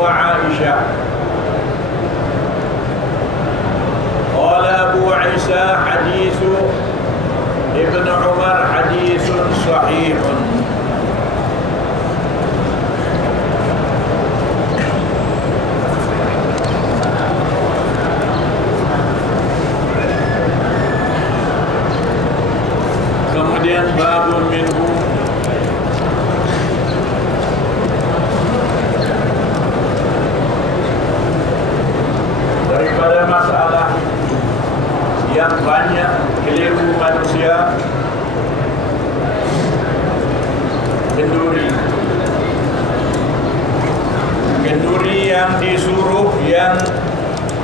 وعائشة. قال أبو عيسى حديث ابن عمر حديث صحيح. Kemudian babun minhu, daripada masalah yang banyak keliru manusia, kenduri yang disuruh, yang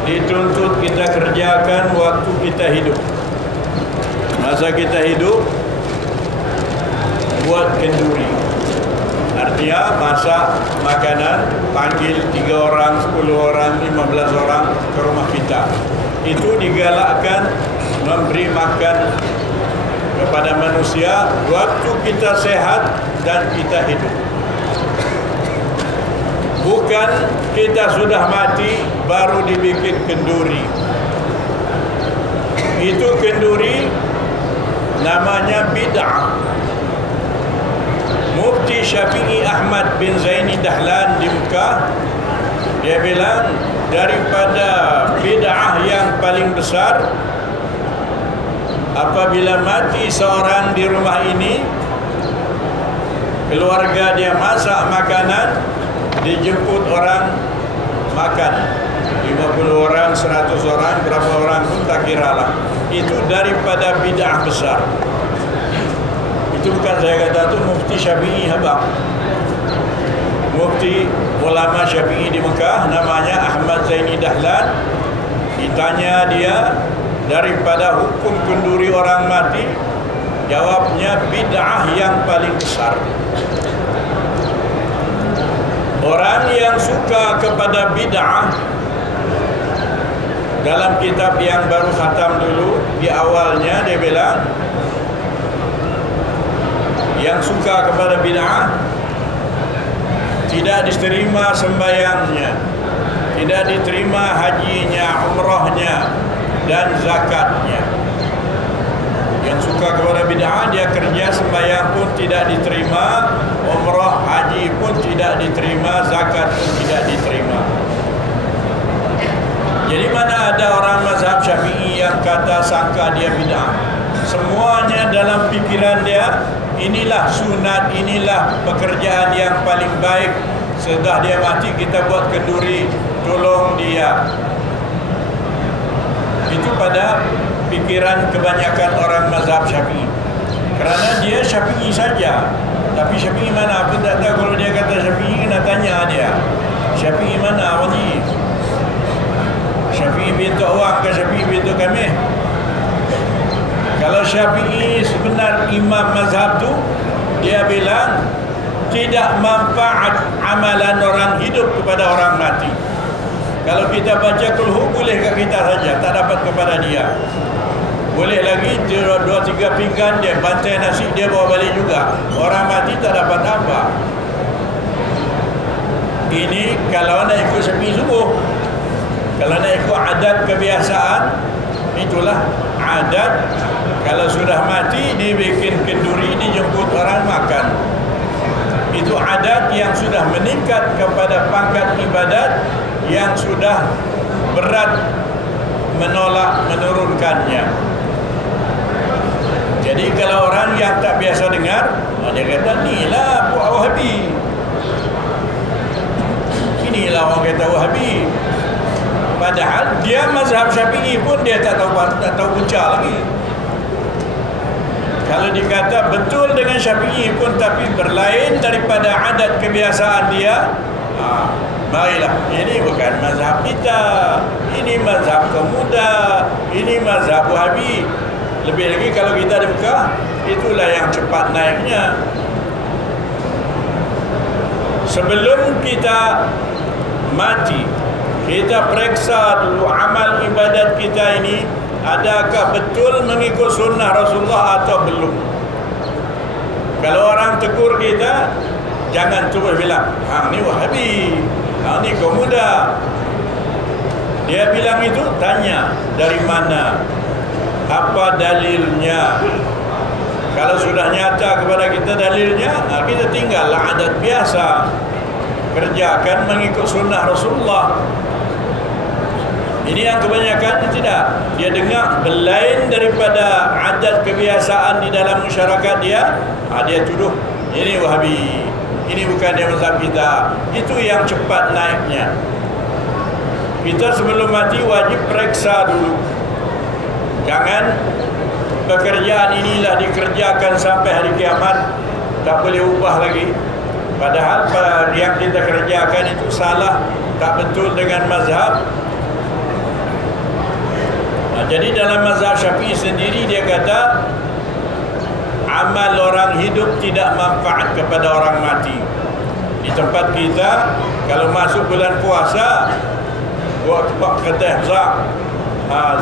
dituntut kita kerjakan waktu kita hidup. Masa kita hidup buat kenduri, artinya masak makanan, panggil 3 orang, 10 orang, 15 orang ke rumah kita. Itu digalakkan memberi makan kepada manusia waktu kita sehat dan kita hidup. Bukan kita sudah mati baru dibikin kenduri. Itu kenduri namanya bid'ah. Mufti Syafi'i Ahmad bin Zaini Dahlan di Mekah, dia bilang daripada bid'ah yang paling besar, apabila mati seorang di rumah ini, keluarga dia masak makanan, dijemput orang makan, 50 orang, 100 orang, berapa orang pun tak kiralah. Itu daripada bid'ah besar. Itu bukan saya kata, itu Mufti Syafi'i Habaq, Mufti ulama Syafi'i di Mekah, namanya Ahmad Zaini Dahlan. Ditanya dia daripada hukum kenduri orang mati, jawabnya bid'ah yang paling besar. Orang yang suka kepada bid'ah, dalam kitab yang baru khatam dulu, di awalnya dia bilang, yang suka kepada bid'ah tidak diterima sembayangnya, tidak diterima hajinya, umrahnya, dan zakatnya. Yang suka kepada bid'ah, dia kerja sembayang pun tidak diterima, umrah, haji pun tidak diterima, zakat pun tidak diterima. Jadi mana ada orang mazhab Syafi'i yang kata sangka dia bid'ah? Semuanya dalam pikiran dia, inilah sunat, inilah pekerjaan yang paling baik. Setelah dia mati kita buat kenduri, tolong dia. Itu pada pikiran kebanyakan orang mazhab Syafi'i. Kerana dia Syafi'i saja. Tapi Syafi'i mana? Aku tak tahu. Kalau dia kata Syafi'i, kena tanya dia, Syafi'i mana awak ni? Syafi'i bintu awak ke Syafi'i bintu kami? Kalau Syafi'i sebenar imam mazhab tu, dia bilang tidak manfaat amalan orang hidup kepada orang mati. Kalau kita baca kulhu, boleh kat kita saja, tak dapat kepada dia. Boleh lagi 2-3 pinggan dia, bantai nasi dia bawa balik juga. Orang mati tak dapat apa. Ini kalau nak ikut Syafi'i subuh. Kalau nak ikut adat kebiasaan, itulah adat. Kalau sudah mati, dibikin kenduri, dijemput orang makan. Itu adat yang sudah meningkat kepada pangkat ibadat yang sudah berat menolak menurunkannya. Jadi kalau orang yang tak biasa dengar, dia kata, inilah buat Wahabi. Inilah orang kata Wahabi. Padahal dia mazhab Syafi'i pun dia tak tahu punca lagi. Kalau dikata betul dengan Syafi'i pun tapi berlain daripada adat kebiasaan dia, baiklah, ini bukan mazhab kita, ini mazhab pemuda, ini mazhab Wahabi. Lebih lagi kalau kita di Mekah, itulah yang cepat naiknya. Sebelum kita mati, kita periksa dulu amal ibadat kita ini, adakah betul mengikut sunnah Rasulullah atau belum. Kalau orang tegur kita, jangan terus bilang, hang ni Wahabi, Ni kaum muda. Dia bilang itu, tanya dari mana, apa dalilnya. Kalau sudah nyata kepada kita dalilnya, kita tinggallah adat biasa, kerjakan mengikut sunnah Rasulullah. Ini yang kebanyakan tidak. Dia dengar berlain daripada adat kebiasaan di dalam masyarakat dia, dia tuduh ini Wahabi, ini bukan dia mazhab kita. Itu yang cepat naiknya. Kita sebelum mati wajib periksa dulu. Jangan pekerjaan inilah dikerjakan sampai hari kiamat, tak boleh ubah lagi. Padahal yang kita kerjakan itu salah, tak betul dengan mazhab. Jadi dalam mazhab Syafi'i sendiri dia kata amal orang hidup tidak manfaat kepada orang mati. Di tempat kita kalau masuk bulan puasa buat keteh besar,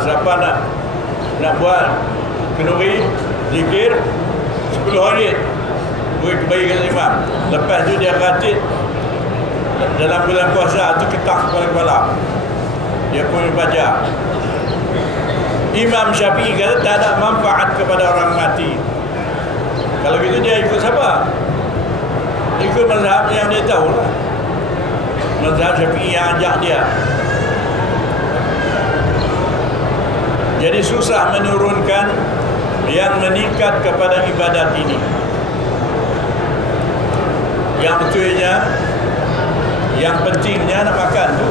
siapa nak buat kenduri zikir 10 ringgit bagi kat imam. Lepas tu dia khatib dalam bulan puasa tu ketak kepala-kepala, dia pun baca. Imam Syafi'i kata tak ada manfaat kepada orang mati. Kalau gitu dia ikut siapa? Ikut mazhab yang dia tahu lah, mazhab Syafi'i yang ajak dia. Jadi susah menurunkan yang meningkat kepada ibadat ini. Yang betulnya, yang pentingnya nak makan tu.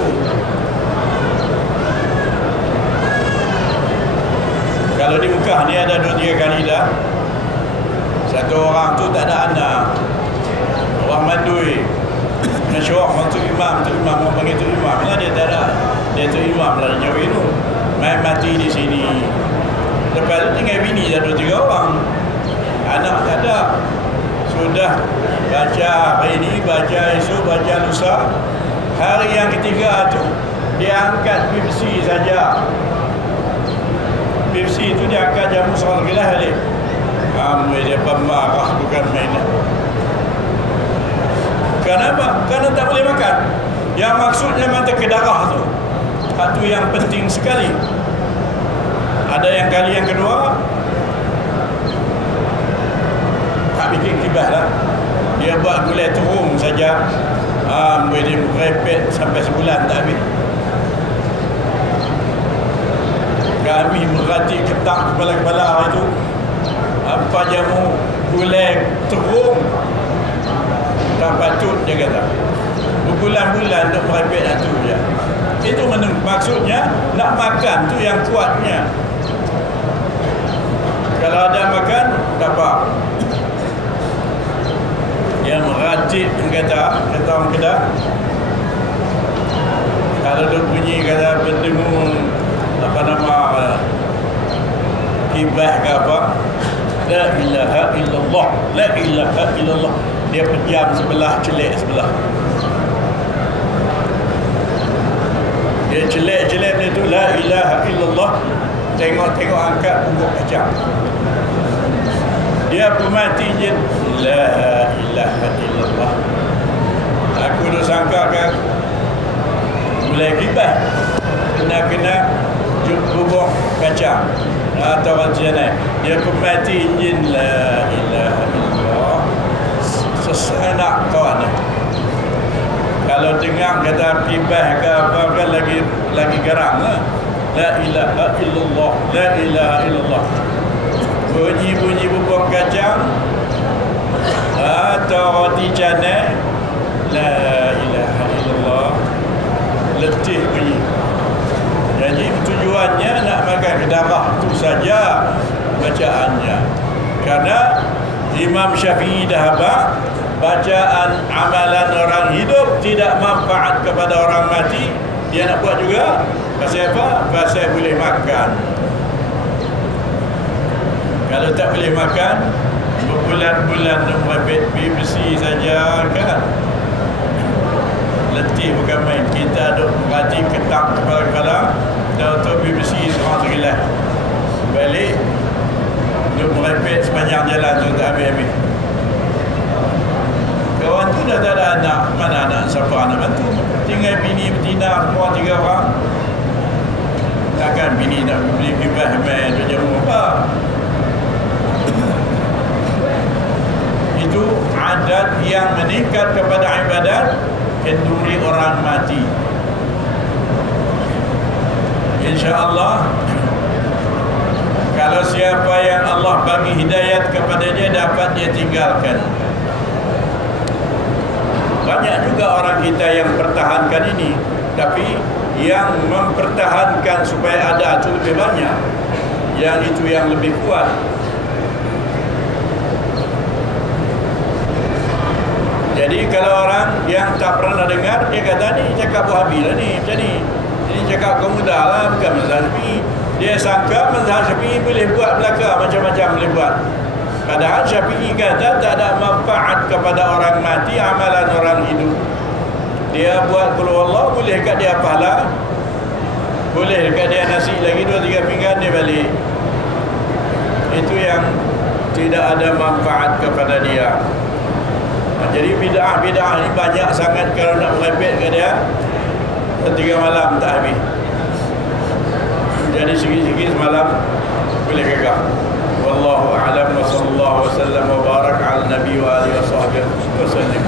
Kalau di Mekah ni ada 2-3 kali dah, satu orang tu tak ada anak, orang mandui, nasyuah orang tu imam, orang panggil tu imam lah, dia tak ada, dia tu imam lah jauh itu, main mati di sini. Lepas tu tinggal bini dah 2-3 orang, anak tak ada. Sudah baca hari ini, baca esok, baca lusa, hari yang ketiga tu dia angkat BBC saja. BBC itu dia angkat jamu soal gelas balik. Dia pemarah bukan main. Kenapa? Kerana tak boleh makan. Yang maksudnya mata ke darah tu, itu yang penting sekali. Ada yang kali yang kedua tak bikin kibah lah, dia buat gulai terung saja. Dia merepet sampai sebulan tak habis. Kami merhati ketak kepala-kepala itu, apa jamu gulai terung, tak patut dia kata. Berbulan-bulan untuk merepet itu je. Itu maksudnya nak makan tu yang kuatnya. Kalau ada makan, tak apa. Yang meracik kata orang Kedah, kalau dia bunyi kata berdengung apa nama kibah ke apa, la ilaha illallah, la ilaha illallah, dia pejam sebelah, celik sebelah, dia celik dia tu la ilaha illallah, tengok angkat punggung kacang, dia pun mati je la ilaha illallah. Aku dah sangka kan mulai kibah kena bubuk kacang atau macam dia pun mati izin la ilaha illallah. Sesenak kawan. Kalau dengar kata kibah ke apa kan lagi geram lah. La ilaha illallah, la ilaha illallah. Bunyi bubuk kacang atau roti canai, la ilaha illallah, letih bunyi. Jadi tujuannya nak makan ke darah tu saja bacaannya. Karena Imam Syafi'i dah habaq, bacaan amalan orang hidup tidak manfaat kepada orang mati. Dia nak buat juga pasal apa? Pasal boleh makan. Kalau tak boleh makan, berbulan-bulan merepet BBC saja kan. Letih bukan main. Kita duk berhati ketak kepala-kepala, dan untuk BBC seorang tergilah balik duk merepet sepanjang jalan tu tak habis-habis. Kawan bantu dah tak ada anak. Mana anak siapa anak bantu? Tinggal bini betina semua 3 orang. Takkan bini nak beli kipas main tu jamu apa? Itu adat yang meningkat kepada ibadat kenduri orang mati. InsyaAllah, kalau siapa yang Allah bagi hidayat kepada dia, dapat dia tinggalkan. Banyak juga orang kita yang pertahankan ini, tapi yang mempertahankan supaya ada itu lebih banyak, yang itu yang lebih kuat. Jadi kalau orang yang tak pernah dengar, dia kata ni cakap Wahabi lah ni, macam ni. Ini cakap kaum muda lah, bukan mazhab Syafi'i. Dia sangka mazhab Syafi'i boleh buat belaka, macam-macam boleh buat. Padahal Syafi'i kata tak ada manfaat kepada orang mati amalan orang hidup. Dia buat qul huwallahu, boleh kat dia pahala, boleh kat dia nasi lagi 2-3 pinggan dia balik. Itu yang tidak ada manfaat kepada dia. Jadi bid'ah ni banyak sangat. Kalau nak merepek ke dia 3 malam tak habis. Jadi sikit-sikit semalam boleh gagah. Wallahu a'lam wa sallallahu wa sallam wa barak ala nabi wa alihi wa sahbihi wa sallam.